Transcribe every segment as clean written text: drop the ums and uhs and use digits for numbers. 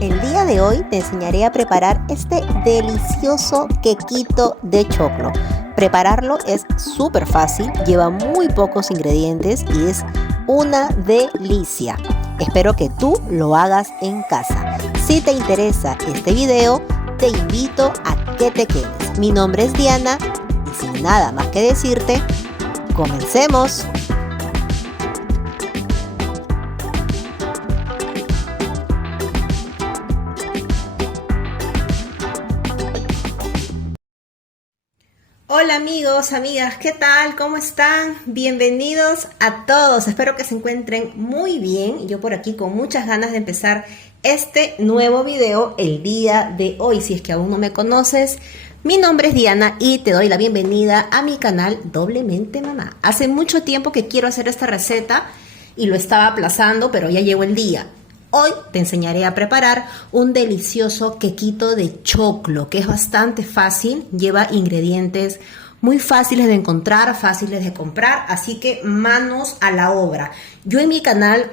El día de hoy te enseñaré a preparar este delicioso quequito de choclo. Prepararlo es súper fácil, lleva muy pocos ingredientes y es una delicia. Espero que tú lo hagas en casa. Si te interesa este video, te invito a que te quedes. Mi nombre es Diana y sin nada más que decirte, comencemos. Hola amigos, amigas, ¿qué tal? ¿Cómo están? Bienvenidos a todos. Espero que se encuentren muy bien. Yo por aquí con muchas ganas de empezar este nuevo video el día de hoy. Si es que aún no me conoces, mi nombre es Diana y te doy la bienvenida a mi canal Doblemente Mamá. Hace mucho tiempo que quiero hacer esta receta y lo estaba aplazando, pero ya llegó el día. Hoy te enseñaré a preparar un delicioso quequito de choclo, que es bastante fácil, lleva ingredientes muy fáciles de encontrar, fáciles de comprar, así que manos a la obra. Yo en mi canal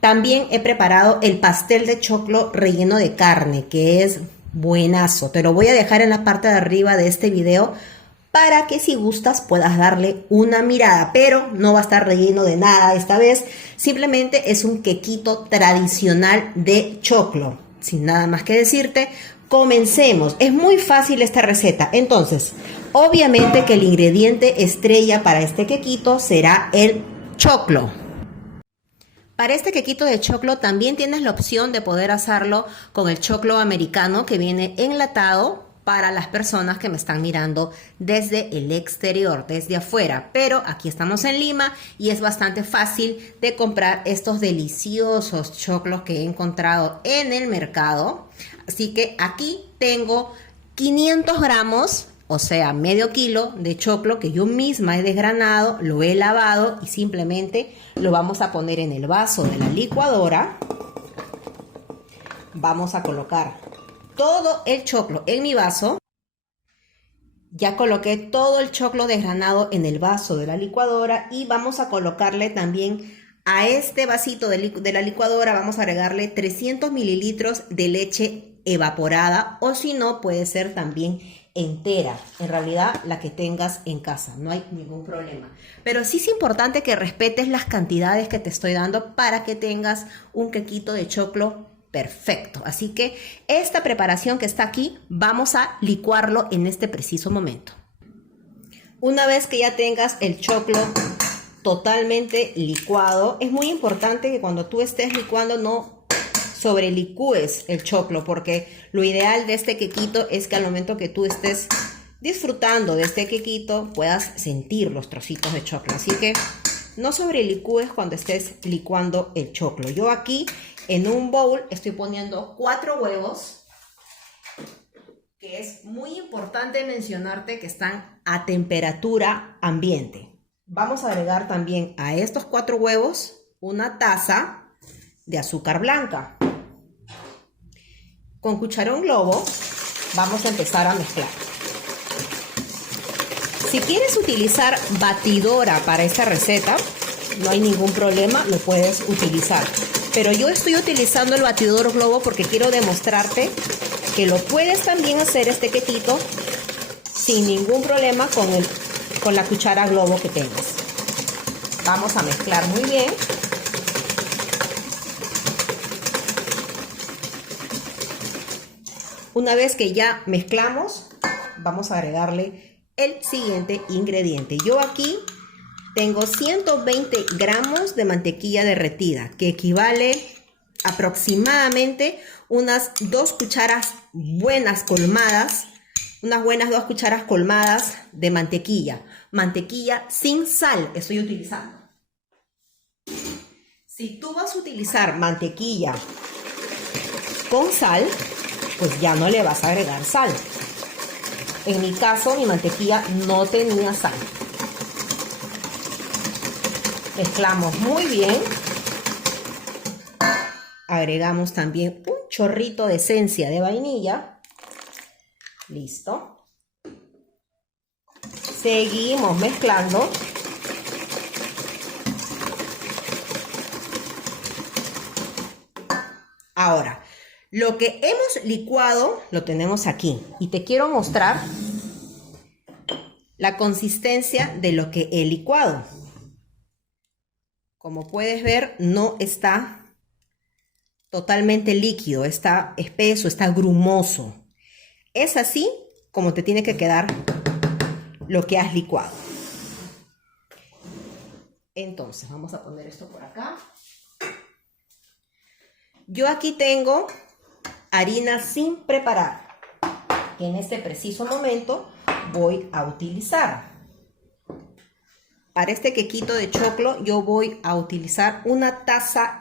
también he preparado el pastel de choclo relleno de carne, que es buenazo. Te lo voy a dejar en la parte de arriba de este video para que si gustas puedas darle una mirada, pero no va a estar relleno de nada esta vez, simplemente es un quequito tradicional de choclo. Sin nada más que decirte, comencemos. Es muy fácil esta receta, entonces, obviamente que el ingrediente estrella para este quequito será el choclo. Para este quequito de choclo también tienes la opción de poder hacerlo con el choclo americano que viene enlatado, para las personas que me están mirando desde el exterior, desde afuera. Pero aquí estamos en Lima y es bastante fácil de comprar estos deliciosos choclos que he encontrado en el mercado. Así que aquí tengo 500 gramos, o sea, medio kilo de choclo que yo misma he desgranado, lo he lavado y simplemente lo vamos a poner en el vaso de la licuadora. Vamos a colocar todo el choclo en mi vaso. Ya coloqué todo el choclo desgranado en el vaso de la licuadora y vamos a colocarle también a este vasito de la licuadora, vamos a agregarle 300 mililitros de leche evaporada, o si no puede ser también entera, en realidad la que tengas en casa, no hay ningún problema. Pero sí es importante que respetes las cantidades que te estoy dando para que tengas un quequito de choclo perfecto. Así que esta preparación que está aquí, vamos a licuarlo en este preciso momento. Una vez que ya tengas el choclo totalmente licuado, es muy importante que cuando tú estés licuando no sobrelicúes el choclo, porque lo ideal de este quequito es que al momento que tú estés disfrutando de este quequito puedas sentir los trocitos de choclo. Así que no sobrelicúes cuando estés licuando el choclo. Yo aquí en un bowl estoy poniendo 4 huevos, que es muy importante mencionarte que están a temperatura ambiente. Vamos a agregar también a estos 4 huevos una taza de azúcar blanca. Con cucharón globo vamos a empezar a mezclar. Si quieres utilizar batidora para esta receta, no hay ningún problema, lo puedes utilizar. Pero yo estoy utilizando el batidor globo porque quiero demostrarte que lo puedes también hacer este quequito sin ningún problema con la cuchara globo que tengas. Vamos a mezclar muy bien. Una vez que ya mezclamos, vamos a agregarle el siguiente ingrediente. Yo aquí tengo 120 gramos de mantequilla derretida, que equivale aproximadamente unas 2 cucharas buenas colmadas, unas buenas 2 cucharas colmadas de mantequilla. Mantequilla sin sal estoy utilizando. Si tú vas a utilizar mantequilla con sal, pues ya no le vas a agregar sal. En mi caso, mi mantequilla no tenía sal. Mezclamos muy bien. Agregamos también un chorrito de esencia de vainilla. Listo. Seguimos mezclando. Ahora, Lo que hemos licuado lo tenemos aquí y te quiero mostrar la consistencia de lo que he licuado. Como puedes ver, no está totalmente líquido, está espeso, está grumoso. Es así como te tiene que quedar lo que has licuado. Entonces, vamos a poner esto por acá. Yo aquí tengo harina sin preparar, que en este preciso momento voy a utilizar. Para este quequito de choclo yo voy a utilizar 1,5 tazas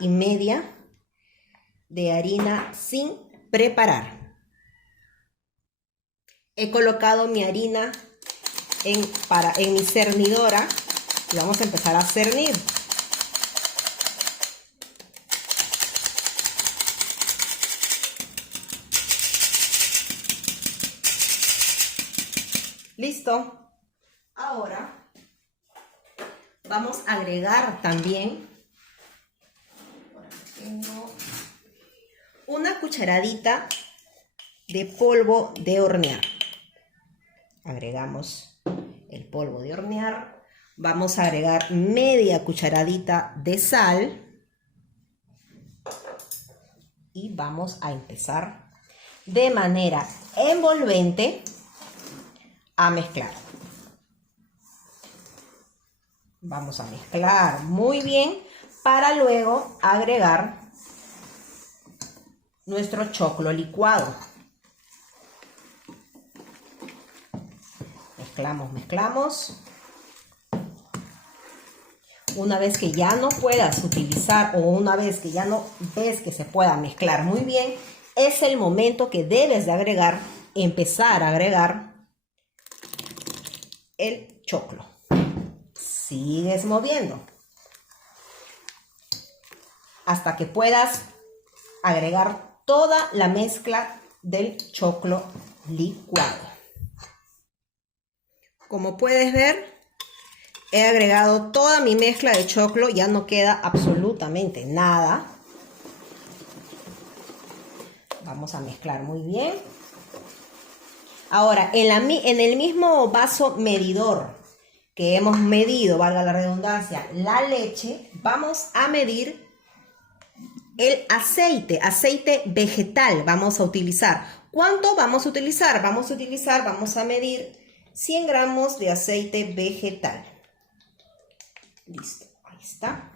de harina sin preparar. He colocado mi harina en mi cernidora y vamos a empezar a cernir. Listo. Ahora vamos a agregar también una cucharadita de polvo de hornear. Agregamos el polvo de hornear. Vamos a agregar media cucharadita de sal. Y vamos a empezar de manera envolvente a mezclar. Vamos a mezclar muy bien para luego agregar nuestro choclo licuado. Mezclamos, mezclamos. Una vez que ya no puedas utilizar o una vez que ya no ves que se pueda mezclar muy bien, es el momento que debes de empezar a agregar el choclo. Sigues moviendo hasta que puedas agregar toda la mezcla del choclo licuado. Como puedes ver, he agregado toda mi mezcla de choclo, ya no queda absolutamente nada. Vamos a mezclar muy bien. Ahora, en el mismo vaso medidor que hemos medido, valga la redundancia, la leche, vamos a medir el aceite vegetal vamos a utilizar. ¿Cuánto vamos a utilizar? Vamos a medir 100 gramos de aceite vegetal. Listo, ahí está.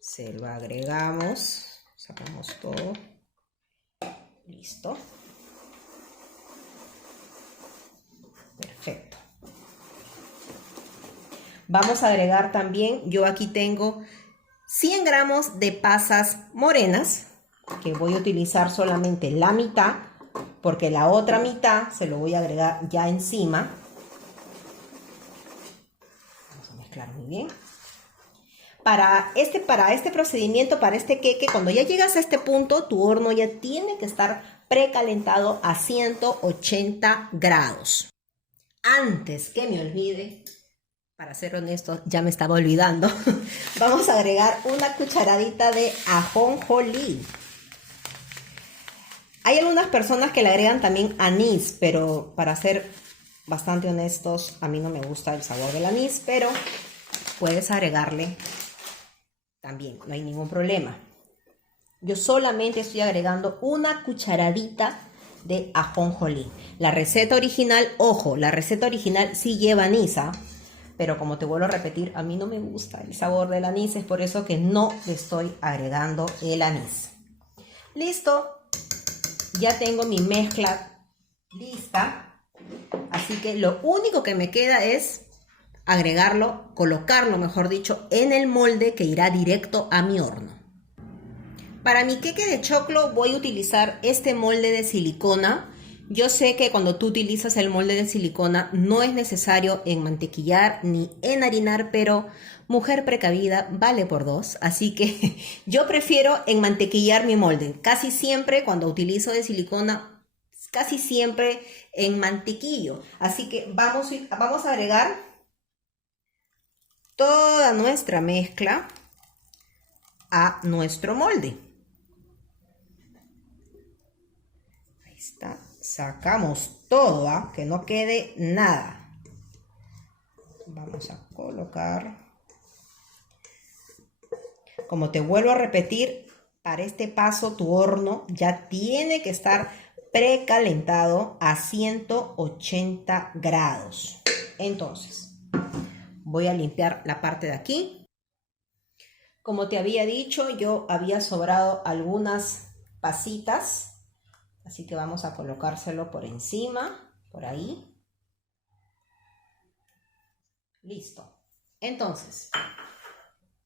Se lo agregamos, sacamos todo. Listo. Perfecto. Vamos a agregar también, yo aquí tengo 100 gramos de pasas morenas, que voy a utilizar solamente la mitad, porque la otra mitad se lo voy a agregar ya encima. Vamos a mezclar muy bien. Para este procedimiento, para este queque, cuando ya llegas a este punto, tu horno ya tiene que estar precalentado a 180 grados. Antes que me olvide, para ser honesto, ya me estaba olvidando, vamos a agregar una cucharadita de ajonjolí. Hay algunas personas que le agregan también anís, pero para ser bastante honestos, a mí no me gusta el sabor del anís, pero puedes agregarle también, no hay ningún problema. Yo solamente estoy agregando una cucharadita de ajonjolí. La receta original, ojo, la receta original sí lleva anís, pero como te vuelvo a repetir, a mí no me gusta el sabor del anís, es por eso que no le estoy agregando el anís. Listo, ya tengo mi mezcla lista, así que lo único que me queda es agregarlo, colocarlo, mejor dicho, en el molde que irá directo a mi horno. Para mi queque de choclo voy a utilizar este molde de silicona. Yo sé que cuando tú utilizas el molde de silicona no es necesario enmantequillar ni enharinar, pero mujer precavida vale por dos. Así que yo prefiero enmantequillar mi molde. Casi siempre cuando utilizo de silicona, casi siempre enmantequillo. Así que vamos a agregar toda nuestra mezcla a nuestro molde. está. Sacamos todo, ¿ah? Que no quede nada. Vamos a colocar. Como te vuelvo a repetir, para este paso tu horno ya tiene que estar precalentado a 180 grados. Entonces, voy a limpiar la parte de aquí. Como te había dicho, yo había sobrado algunas pasitas. Así que vamos a colocárselo por encima, por ahí. Listo. Entonces,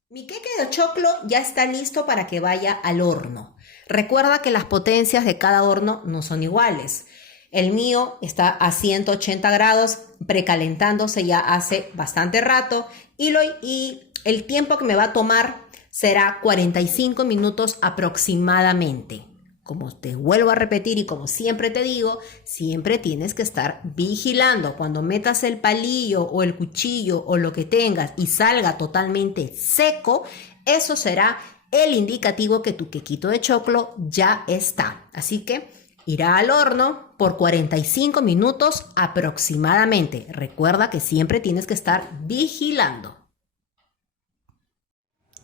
mi queque de choclo ya está listo para que vaya al horno. Recuerda que las potencias de cada horno no son iguales. El mío está a 180 grados, precalentándose ya hace bastante rato. Y el tiempo que me va a tomar será 45 minutos aproximadamente. Como te vuelvo a repetir y como siempre te digo, siempre tienes que estar vigilando. Cuando metas el palillo o el cuchillo o lo que tengas y salga totalmente seco, eso será el indicativo que tu quequito de choclo ya está. Así que irá al horno por 45 minutos aproximadamente. Recuerda que siempre tienes que estar vigilando.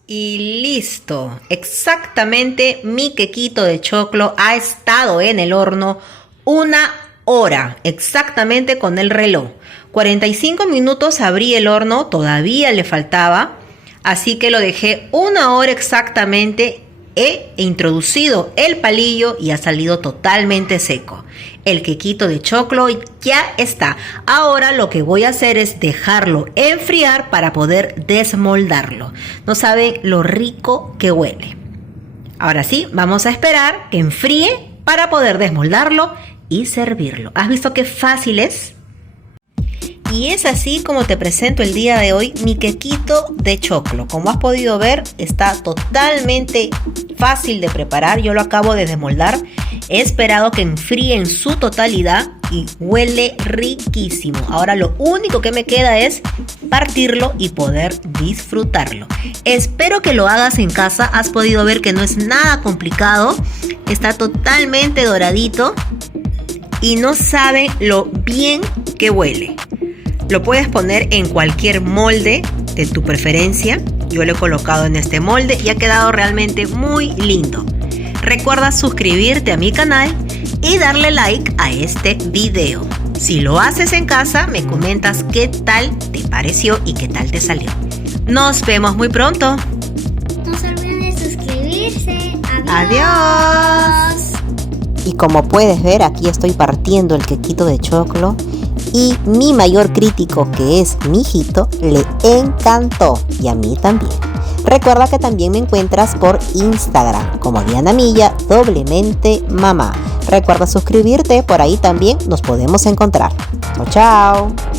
Y listo, exactamente mi quequito de choclo ha estado en el horno 1 hora, exactamente con el reloj. 45 minutos abrí el horno, todavía le faltaba, así que lo dejé 1 hora exactamente. He introducido el palillo y ha salido totalmente seco. El quequito de choclo ya está. Ahora lo que voy a hacer es dejarlo enfriar para poder desmoldarlo. No saben lo rico que huele. Ahora sí, vamos a esperar que enfríe para poder desmoldarlo y servirlo. ¿Has visto qué fácil es? Y es así como te presento el día de hoy mi quequito de choclo. Como has podido ver, está totalmente fácil de preparar. Yo lo acabo de desmoldar. He esperado que enfríe en su totalidad y huele riquísimo. Ahora lo único que me queda es partirlo y poder disfrutarlo. Espero que lo hagas en casa. Has podido ver que no es nada complicado. Está totalmente doradito y no saben lo bien que huele. Lo puedes poner en cualquier molde de tu preferencia. Yo lo he colocado en este molde y ha quedado realmente muy lindo. Recuerda suscribirte a mi canal y darle like a este video. Si lo haces en casa, me comentas qué tal te pareció y qué tal te salió. Nos vemos muy pronto. No se olviden de suscribirse. Adiós. Y como puedes ver, aquí estoy partiendo el quequito de choclo. Y mi mayor crítico, que es mi hijito, le encantó. Y a mí también. Recuerda que también me encuentras por Instagram como Diana Milla, doblemente mamá. Recuerda suscribirte, por ahí también nos podemos encontrar. Chao, chao.